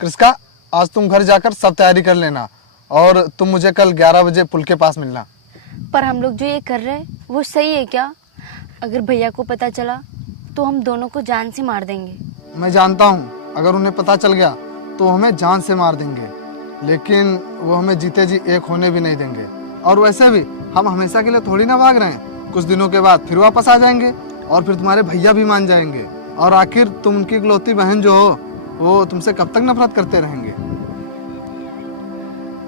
कृष्का, आज तुम घर जाकर सब तैयारी कर लेना और तुम मुझे कल 11 बजे पुल के पास मिलना। पर हम लोग जो ये कर रहे हैं वो सही है क्या? अगर भैया को पता चला तो हम दोनों को जान से मार देंगे। मैं जानता हूँ अगर उन्हें पता चल गया तो हमें जान से मार देंगे, लेकिन वो हमें जीते जी एक होने भी नहीं देंगे। और वैसे भी हम हमेशा के लिए थोड़ी ना भाग रहे हैं, कुछ दिनों के बाद फिर वापस आ जाएंगे और फिर तुम्हारे भैया भी मान जाएंगे। और आखिर तुम उनकी इकलौती बहन जो हो, वो तुमसे कब तक नफरत करते रहेंगे?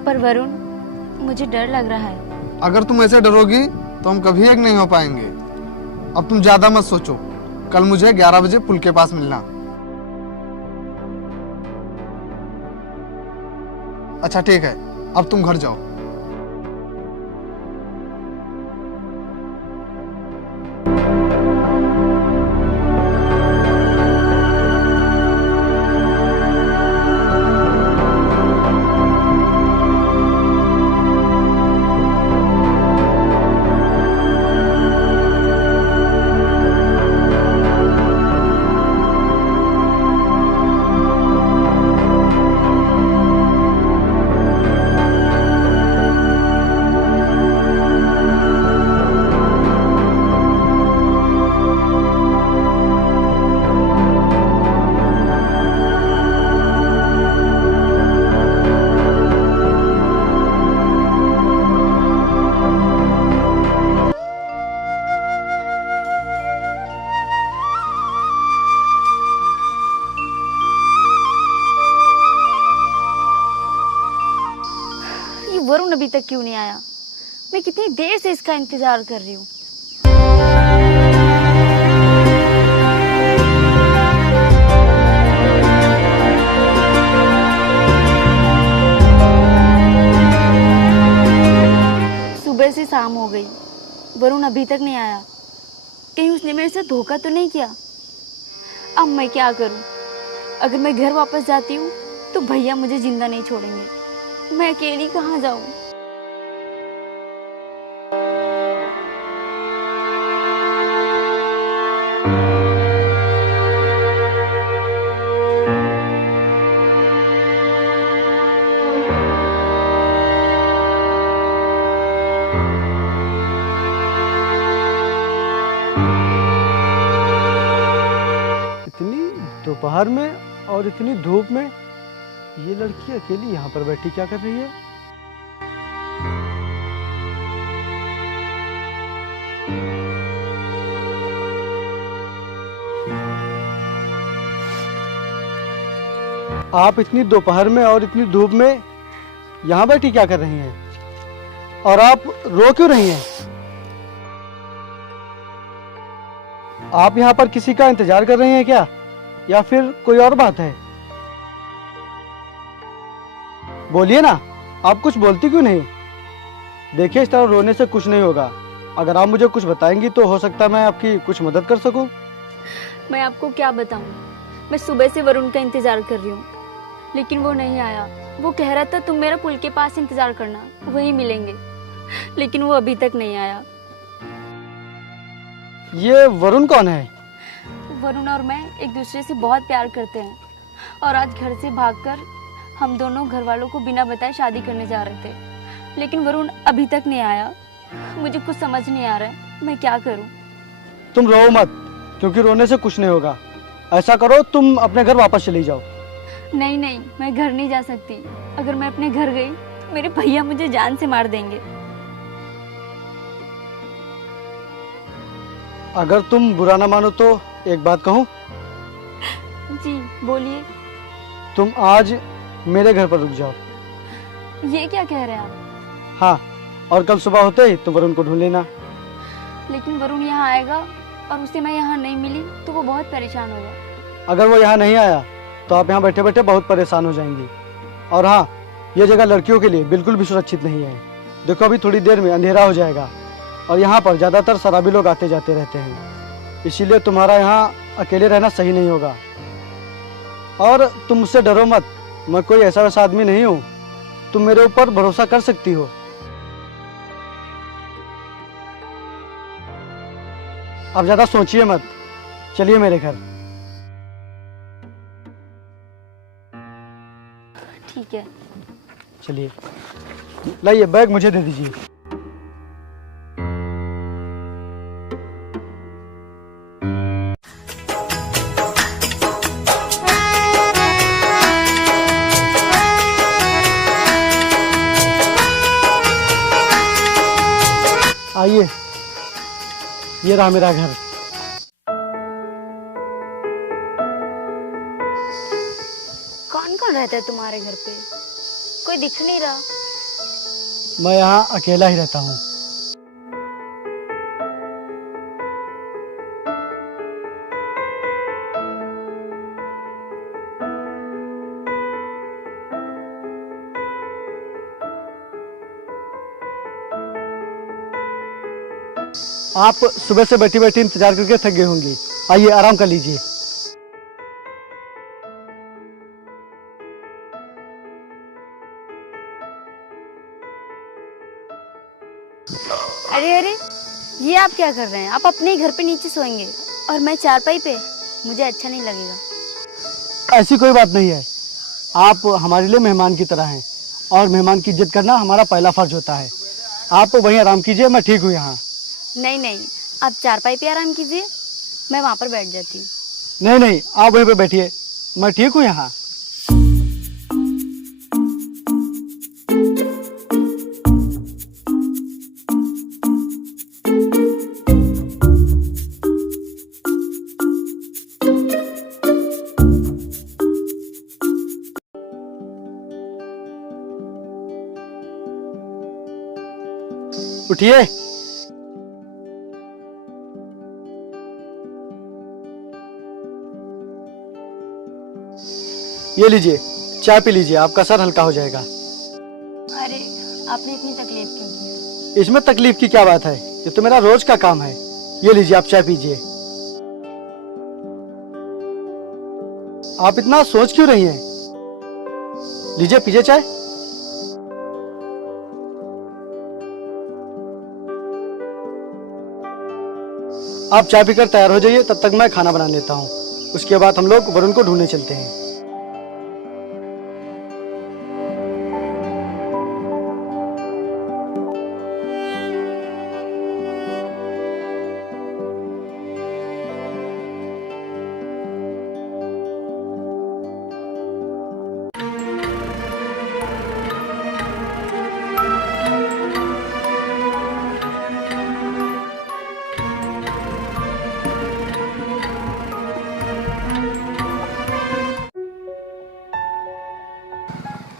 पर वरुण, मुझे डर लग रहा है। अगर तुम ऐसे डरोगी तो हम कभी एक नहीं हो पाएंगे। अब तुम ज्यादा मत सोचो, कल मुझे 11 बजे पुल के पास मिलना। अच्छा ठीक है, अब तुम घर जाओ। वरुण अभी तक क्यों नहीं आया? मैं कितनी देर से इसका इंतजार कर रही हूँ। सुबह से शाम हो गई, वरुण अभी तक नहीं आया। कहीं उसने मेरे साथ धोखा तो नहीं किया? अब मैं क्या करूँ? अगर मैं घर वापस जाती हूँ तो भैया मुझे जिंदा नहीं छोड़ेंगे। मैं अकेली कहाँ जाऊँ? इतनी दोपहर में और इतनी धूप में ये लड़की अकेली यहाँ पर बैठी क्या कर रही है? आप इतनी दोपहर में और इतनी धूप में यहाँ बैठी क्या कर रही हैं? और आप रो क्यों रही हैं? आप यहाँ पर किसी का इंतजार कर रही हैं क्या, या फिर कोई और बात है? बोलिए ना, आप कुछ बोलती क्यों नहीं? देखिए, इस तरह रोने से कुछ नहीं होगा। अगर आप मुझे कुछ बताएंगी तो हो सकता है मैं आपकी कुछ मदद कर सकूं। मैं आपको क्या बताऊं? मैं सुबह से वरुण का इंतजार कर रही हूँ, लेकिन वो नहीं आया। वो कह रहा था तुम मेरा पुल के पास इंतजार करना, वहीं मिलेंगे, लेकिन वो अभी तक नहीं आया। ये वरुण कौन है? वरुण और मैं एक दूसरे से बहुत प्यार करते हैं और आज घर से भागकर हम दोनों घर वालों को बिना बताए शादी करने जा रहे थे, लेकिन वरुण अभी तक नहीं आया। मुझे कुछ समझ नहीं आ रहा है, मैं क्या करूं? तुम रो मत, क्योंकि रोने से कुछ नहीं होगा। ऐसा करो, तुम अपने घर वापस चली जाओ। नहीं नहीं, मैं घर नहीं जा सकती। अगर मैं अपने घर गई तो मेरे भैया मुझे जान से मार देंगे। अगर तुम बुरा ना मानो तो एक बात कहूँ? जी बोलिए। तुम आज मेरे घर पर रुक जाओ। ये क्या कह रहे हैं आप? हाँ, और कल सुबह होते ही तुम वरुण को ढूंढ लेना। लेकिन वरुण यहाँ आएगा और उसे मैं यहाँ नहीं मिली तो वो बहुत परेशान होगा। अगर वो यहाँ नहीं आया तो आप यहाँ बैठे बैठे बहुत परेशान हो जाएंगी। और हाँ, ये जगह लड़कियों के लिए बिल्कुल भी सुरक्षित नहीं है। देखो, अभी थोड़ी देर में अंधेरा हो जाएगा और यहाँ पर ज़्यादातर शराबी लोग आते जाते रहते हैं, इसीलिए तुम्हारा यहाँ अकेले रहना सही नहीं होगा। और तुम मुझसे डरो मत, मैं कोई ऐसा वैसा आदमी नहीं हूँ। तुम मेरे ऊपर भरोसा कर सकती हो। अब ज़्यादा सोचिए मत, चलिए मेरे घर। ठीक है। चलिए, लाइए बैग मुझे दे दीजिए। आइए, ये रहा मेरा घर। कौन कौन रहता है तुम्हारे घर पे? कोई दिख नहीं रहा। मैं यहाँ अकेला ही रहता हूँ। आप सुबह से बैठी बैठी इंतजार करके थक गए होंगे। आइए आराम कर लीजिए। अरे अरे, ये आप क्या कर रहे हैं? आप अपने ही घर पे नीचे सोएंगे और मैं चारपाई पे? मुझे अच्छा नहीं लगेगा। ऐसी कोई बात नहीं है। आप हमारे लिए मेहमान की तरह हैं और मेहमान की इज्जत करना हमारा पहला फर्ज होता है। आप वहीं आराम कीजिए, मैं ठीक हूँ यहाँ। नहीं नहीं, आप चारपाई पे आराम कीजिए, मैं वहाँ पर बैठ जाती हूँ। नहीं नहीं, आप वहीं पे बैठिए, मैं ठीक हूँ यहाँ। उठिए। ये लीजिए, चाय पी लीजिए, आपका सर हल्का हो जाएगा। अरे, आपने इतनी तकलीफ क्यों की? इसमें तकलीफ की क्या बात है? ये तो मेरा रोज का काम है। ये लीजिए, आप चाय पीजिए। आप इतना सोच क्यों रही हैं? लीजिए, पीजिए चाय। आप चाय पीकर तैयार हो जाइए, तब तक मैं खाना बना लेता हूँ। उसके बाद हम लोग वरुण को ढूंढने चलते हैं।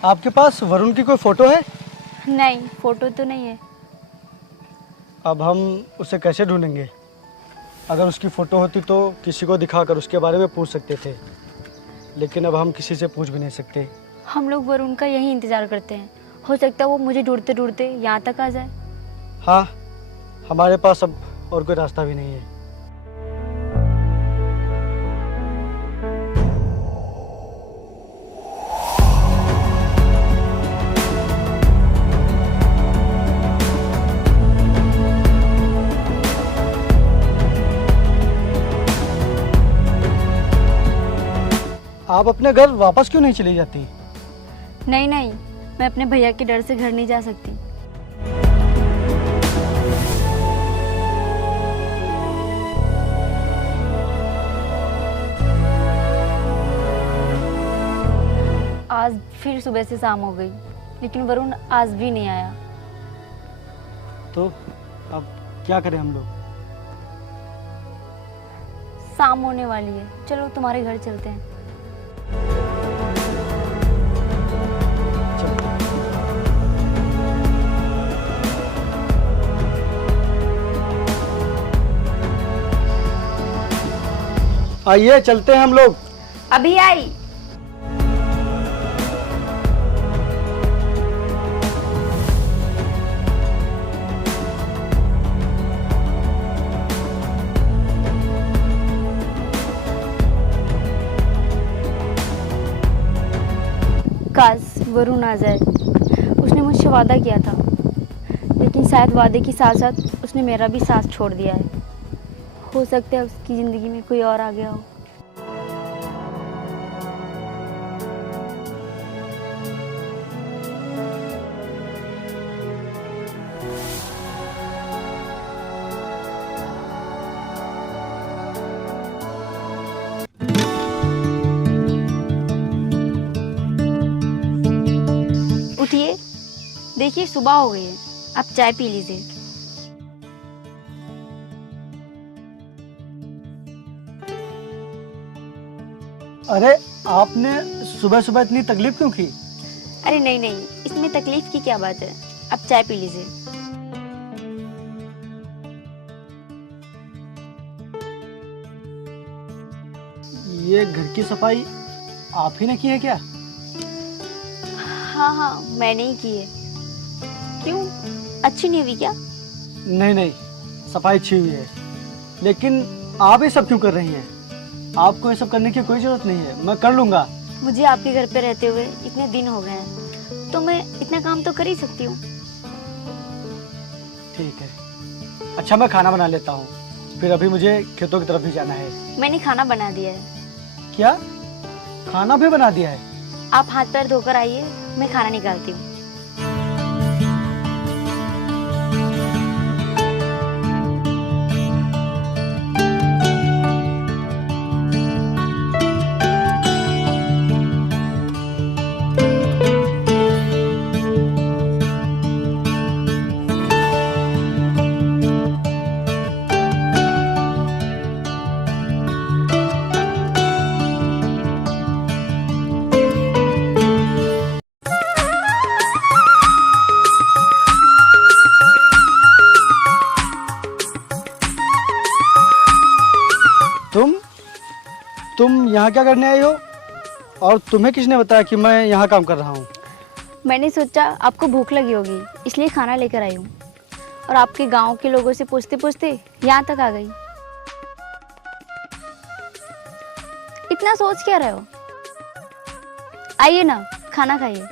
आपके पास वरुण की कोई फोटो है? नहीं, फोटो तो नहीं है। अब हम उसे कैसे ढूंढेंगे? अगर उसकी फ़ोटो होती तो किसी को दिखाकर उसके बारे में पूछ सकते थे, लेकिन अब हम किसी से पूछ भी नहीं सकते। हम लोग वरुण का यही इंतज़ार करते हैं। हो सकता है वो मुझे ढूंढते ढूंढते यहाँ तक आ जाए। हाँ, हमारे पास अब और कोई रास्ता भी नहीं है। आप अपने घर वापस क्यों नहीं चली जाती? नहीं नहीं, मैं अपने भैया के डर से घर नहीं जा सकती। आज फिर सुबह से शाम हो गई, लेकिन वरुण आज भी नहीं आया। तो अब क्या करें हम लोग? शाम होने वाली है, चलो तुम्हारे घर चलते हैं। आइए चलते हैं हम लोग। अभी आई। काश वरुण आ जाए। उसने मुझसे वादा किया था, लेकिन शायद वादे के साथ साथ उसने मेरा भी साथ छोड़ दिया है। हो सकता है उसकी ज़िंदगी में कोई और आ गया हो। उठिए, देखिए सुबह हो गई है, आप चाय पी लीजिए। अरे आपने सुबह सुबह इतनी तकलीफ क्यों की? अरे नहीं नहीं, इसमें तकलीफ की क्या बात है, आप चाय पी लीजिए। ये घर की सफाई आप ही ने की है क्या? हाँ हाँ, मैंने ही की है। क्यों, अच्छी नहीं हुई क्या? नहीं नहीं, सफाई अच्छी हुई है, लेकिन आप ये सब क्यों कर रही हैं? आपको ये सब करने की कोई जरूरत नहीं है, मैं कर लूंगा। मुझे आपके घर पे रहते हुए इतने दिन हो गए हैं, तो मैं इतना काम तो कर ही सकती हूँ। ठीक है, अच्छा मैं खाना बना लेता हूँ, फिर अभी मुझे खेतों की तरफ भी जाना है। मैंने खाना बना दिया है। क्या, खाना भी बना दिया है? आप हाथ पैर धोकर आइए, मैं खाना निकालती हूँ। तुम यहाँ क्या करने आई हो? और तुम्हें किसने बताया कि मैं यहाँ काम कर रहा हूँ? मैंने सोचा आपको भूख लगी होगी, इसलिए खाना लेकर आई हूँ। और आपके गांव के लोगों से पूछते पूछते यहाँ तक आ गई। इतना सोच क्या रहे हो? आइए ना, खाना खाइए।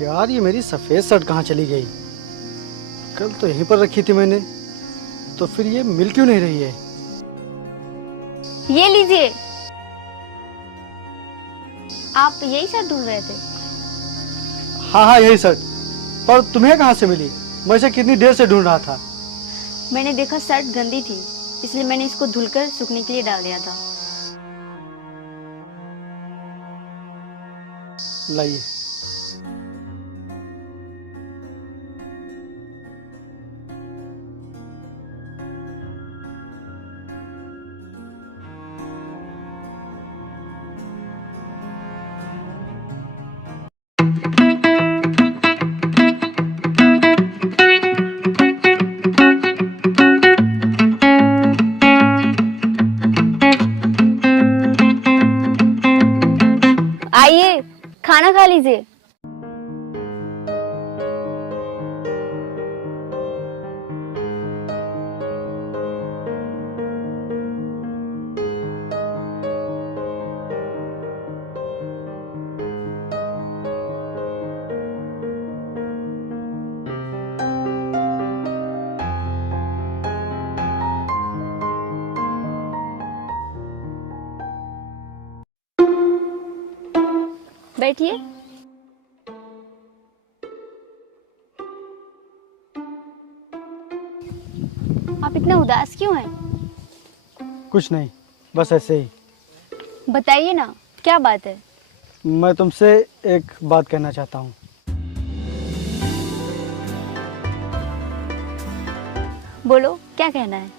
यार ये मेरी सफेद शर्ट कहाँ चली गई? कल तो यहीं पर रखी थी मैंने, तो फिर ये मिल क्यों नहीं रही है? ये लीजिए। आप यही शर्ट ढूंढ रहे थे? हाँ हाँ यही शर्ट, पर तुम्हें कहाँ से मिली? मैं इसे कितनी देर से ढूंढ रहा था। मैंने देखा शर्ट गंदी थी, इसलिए मैंने इसको धुलकर सूखने के लिए डाल दिया था। लाइए। आइए, खाना खा लीजिए। बैठिए। आप इतना उदास क्यों हैं? कुछ नहीं, बस ऐसे ही। बताइए ना, क्या बात है? मैं तुमसे एक बात कहना चाहता हूँ। बोलो, क्या कहना है?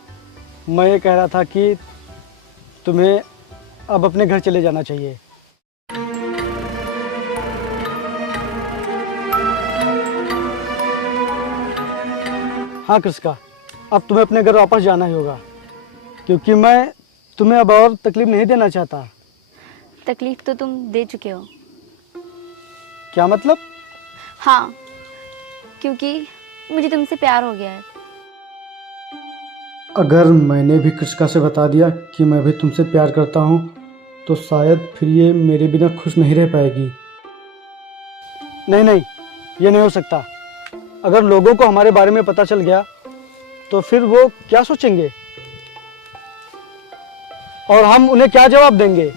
मैं ये कह रहा था कि तुम्हें अब अपने घर चले जाना चाहिए। हाँ कृष्का, अब तुम्हें अपने घर वापस जाना ही होगा, क्योंकि मैं तुम्हें अब और तकलीफ नहीं देना चाहता। तकलीफ तो तुम दे चुके हो। क्या मतलब? हाँ, क्योंकि मुझे तुमसे प्यार हो गया है। अगर मैंने भी कृषिका से बता दिया कि मैं भी तुमसे प्यार करता हूँ तो शायद फिर ये मेरे बिना खुश नहीं रह पाएगी। नहीं नहीं, ये नहीं हो सकता। अगर लोगों को हमारे बारे में पता चल गया तो फिर वो क्या सोचेंगे और हम उन्हें क्या जवाब देंगे?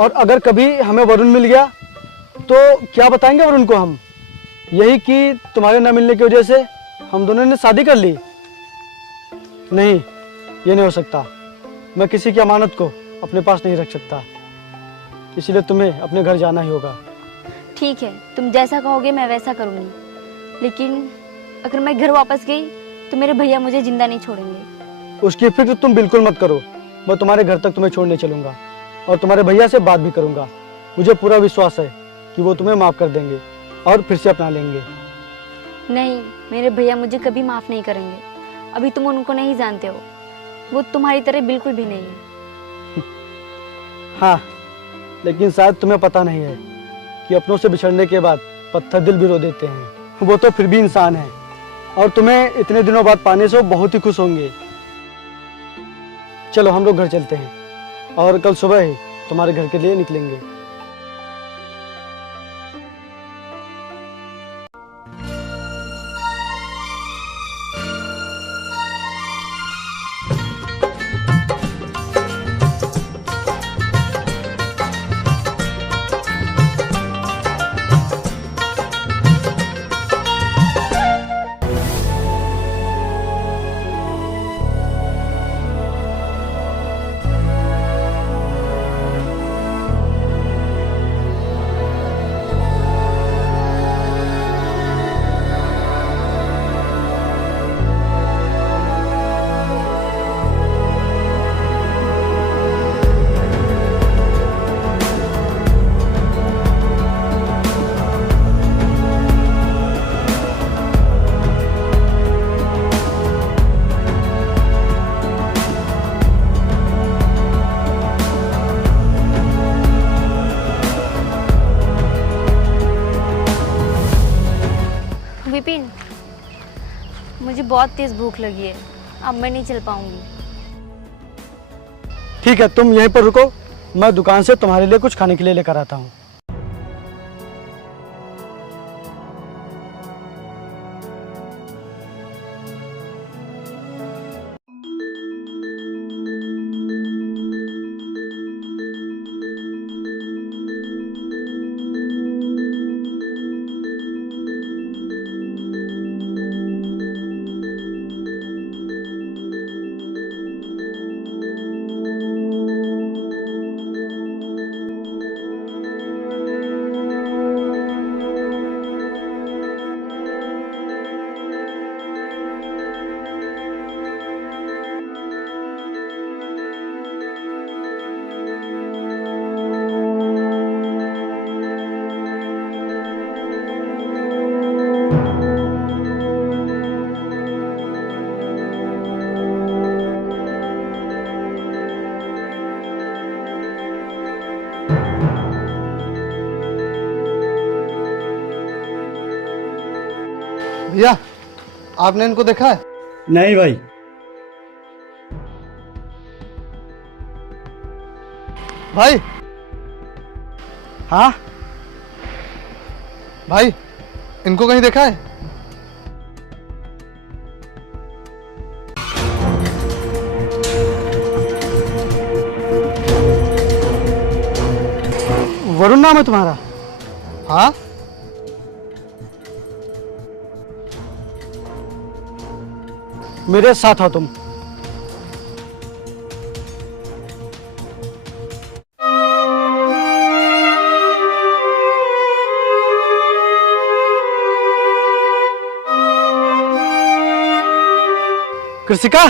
और अगर कभी हमें वरुण मिल गया तो क्या बताएंगे वरुण को हम? यही कि तुम्हारे न मिलने की वजह से हम दोनों ने शादी कर ली। नहीं, ये नहीं हो सकता। मैं किसी की अमानत को अपने पास नहीं रख सकता, इसलिए तुम्हें अपने घर जाना ही होगा। ठीक है, तुम जैसा कहोगे मैं वैसा करूँगी, लेकिन अगर मैं घर वापस गई तो मेरे भैया मुझे जिंदा नहीं छोड़ेंगे। उसकी फिक्र तुम बिल्कुल मत करो। मैं तुम्हारे घर तक तुम्हें छोड़ने चलूंगा और तुम्हारे भैया से बात भी करूंगा। मुझे पूरा विश्वास है कि वो तुम्हें माफ़ कर देंगे और फिर से अपना लेंगे। नहीं, मेरे भैया मुझे कभी माफ़ नहीं करेंगे। अभी तुम उनको नहीं जानते हो, वो तुम्हारी तरह बिल्कुल भी नहीं है। हाँ, लेकिन शायद तुम्हें पता नहीं है कि अपनों से बिछड़ने के बाद पत्थर दिल भी रो देते हैं। वो तो फिर भी इंसान है और तुम्हें इतने दिनों बाद पाने से वो बहुत ही खुश होंगे। चलो हम लोग घर चलते हैं और कल सुबह ही तुम्हारे घर के लिए निकलेंगे। विपिन, मुझे बहुत तेज भूख लगी है, अब मैं नहीं चल पाऊंगी। ठीक है, तुम यहीं पर रुको, मैं दुकान से तुम्हारे लिए कुछ खाने के लिए लेकर आता हूँ। भैया, आपने इनको देखा है? नहीं भाई। भाई, हाँ, भाई, इनको कहीं देखा है? वरुण नाम है तुम्हारा? हाँ, मेरे साथ आओ तुम। कृषिका,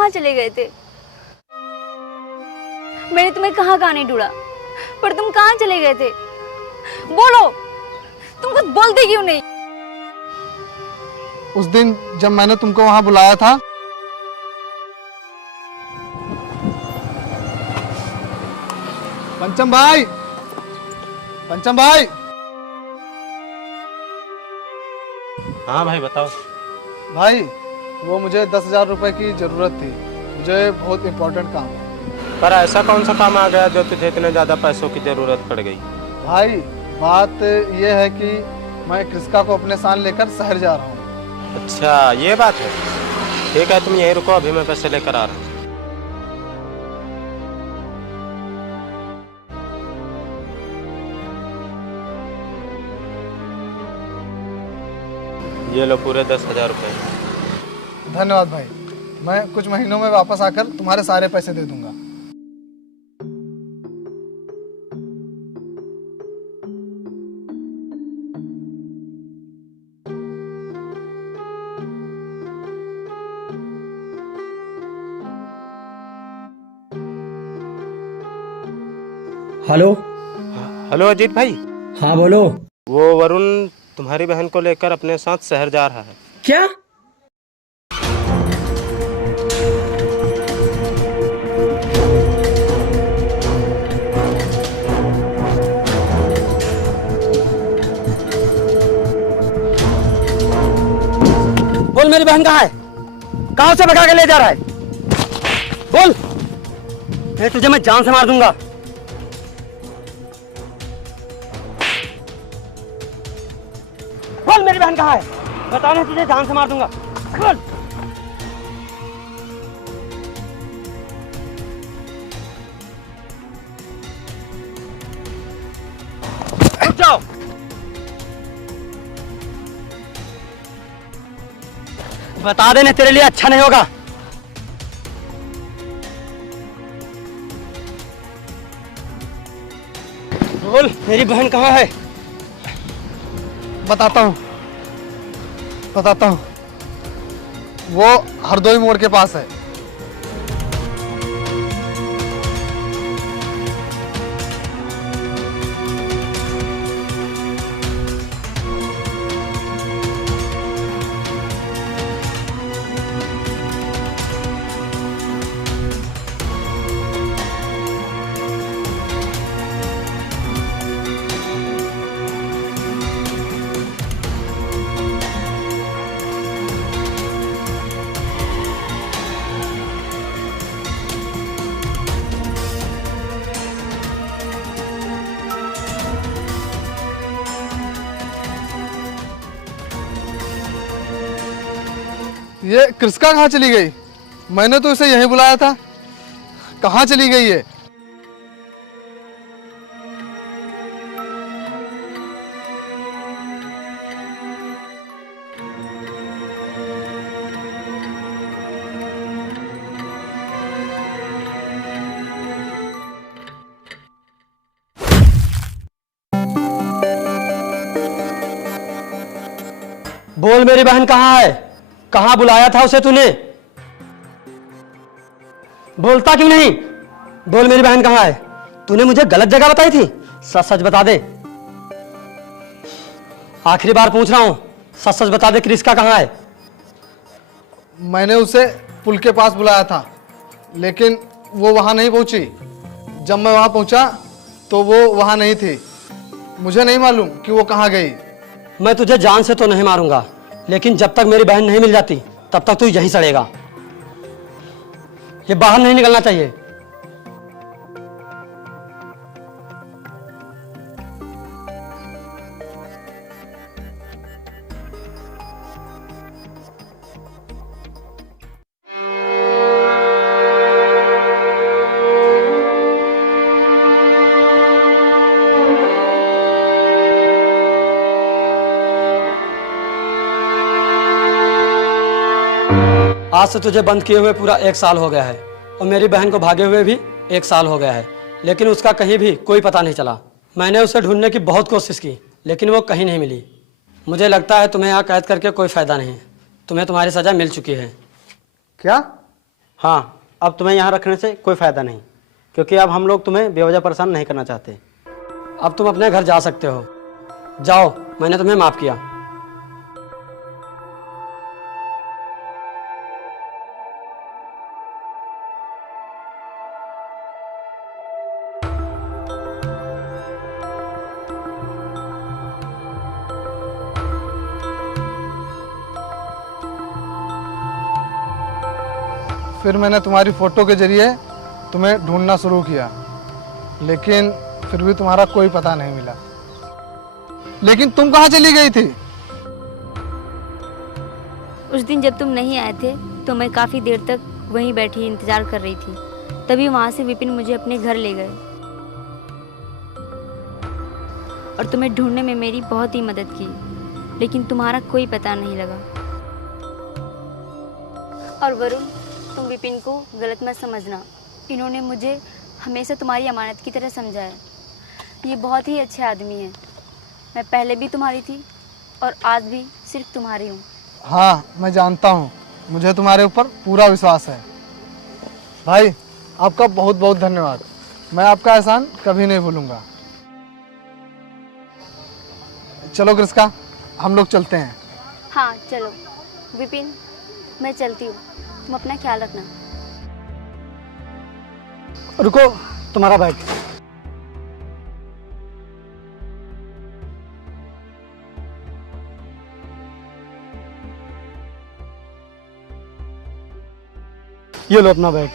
कहाँ चले गए थे? मैंने तुम्हें कहाँ कहाँ नहीं ढूंढा, पर तुम कहाँ चले गए थे? बोलो, तुम कुछ बोलते क्यों नहीं? उस दिन जब मैंने तुमको वहां बुलाया था, पंचम भाई, पंचम भाई। हाँ भाई बताओ। भाई वो मुझे 10,000 रुपए की जरूरत थी, मुझे बहुत इम्पोर्टेंट काम है। पर ऐसा कौन सा काम आ गया जो तुझे इतने ज्यादा पैसों की जरूरत पड़ गई? भाई बात यह है कि मैं क्रिस्का को अपने साथ लेकर शहर जा रहा हूँ। अच्छा ये बात है, ठीक है तुम यहीं रुको, अभी मैं पैसे लेकर आ रहा हूँ। ये लो पूरे 10,000 रुपए। धन्यवाद भाई, मैं कुछ महीनों में वापस आकर तुम्हारे सारे पैसे दे दूंगा। हेलो। हेलो अजीत भाई। हाँ बोलो। वो वरुण तुम्हारी बहन को लेकर अपने साथ शहर जा रहा है। क्या? बोल मेरी बहन कहाँ है? कहाँ से भगा के ले जा रहा है? बोल, मैं तुझे जान से मार दूंगा। बोल मेरी बहन कहाँ है? बता, नहीं तुझे जान से मार दूंगा। बोल। रुक जाओ। बता देने तेरे लिए अच्छा नहीं होगा। बोल मेरी बहन कहाँ है? बताता हूँ, बताता हूँ। वो हरदोई मोड़ के पास है। ये क्रिस्का कहाँ चली गई? मैंने तो इसे यहीं बुलाया था, कहाँ चली गई है? बोल मेरी बहन कहाँ है? कहाँ बुलाया था उसे तूने? बोलता क्यों नहीं? बोल मेरी बहन कहाँ है? तूने मुझे गलत जगह बताई थी, सच सच बता दे। आखिरी बार पूछ रहा हूं, सच सच बता दे, क्रिस्का कहाँ है? मैंने उसे पुल के पास बुलाया था, लेकिन वो वहां नहीं पहुंची। जब मैं वहां पहुंचा तो वो वहां नहीं थी। मुझे नहीं मालूम कि वो कहाँ गई। मैं तुझे जान से तो नहीं मारूंगा, लेकिन जब तक मेरी बहन नहीं मिल जाती तब तक तू यहीं सड़ेगा। ये बाहर नहीं निकलना चाहिए। आज से तुझे बंद किए हुए पूरा 1 साल हो गया है और मेरी बहन को भागे हुए भी 1 साल हो गया है, लेकिन उसका कहीं भी कोई पता नहीं चला। मैंने उसे ढूंढने की बहुत कोशिश की, लेकिन वो कहीं नहीं मिली। मुझे लगता है तुम्हें यहाँ कैद करके कोई फ़ायदा नहीं है। तुम्हें तुम्हारी सज़ा मिल चुकी है। क्या? हाँ, अब तुम्हें यहाँ रखने से कोई फ़ायदा नहीं, क्योंकि अब हम लोग तुम्हें बेवजह परेशान नहीं करना चाहते। अब तुम अपने घर जा सकते हो। जाओ, मैंने तुम्हें माफ़ किया। फिर मैंने तुम्हारी फ़ोटो के ज़रिए तुम्हें ढूंढना शुरू किया, लेकिन फिर भी तुम्हारा कोई पता नहीं मिला। लेकिन तुम कहाँ चली गई थी? उस दिन जब तुम नहीं आए थे तो मैं काफ़ी देर तक वहीं बैठी इंतज़ार कर रही थी। तभी वहाँ से विपिन मुझे अपने घर ले गए और तुम्हें ढूंढने में मेरी बहुत ही मदद की, लेकिन तुम्हारा कोई पता नहीं लगा। और वरुण, तुम विपिन को गलत मत समझना। इन्होंने मुझे हमेशा तुम्हारी अमानत की तरह समझा है। ये बहुत ही अच्छे आदमी हैं। मैं पहले भी तुम्हारी थी और आज भी सिर्फ तुम्हारी हूँ। हाँ, मैं जानता हूँ, मुझे तुम्हारे ऊपर पूरा विश्वास है। भाई, आपका बहुत बहुत धन्यवाद। मैं आपका एहसान कभी नहीं भूलूंगा। चलो कृष्का, हम लोग चलते हैं। हाँ चलो। विपिन, मैं चलती हूँ, तुम अपना ख्याल रखना। रुको, तुम्हारा बैग। ये लो अपना बैग।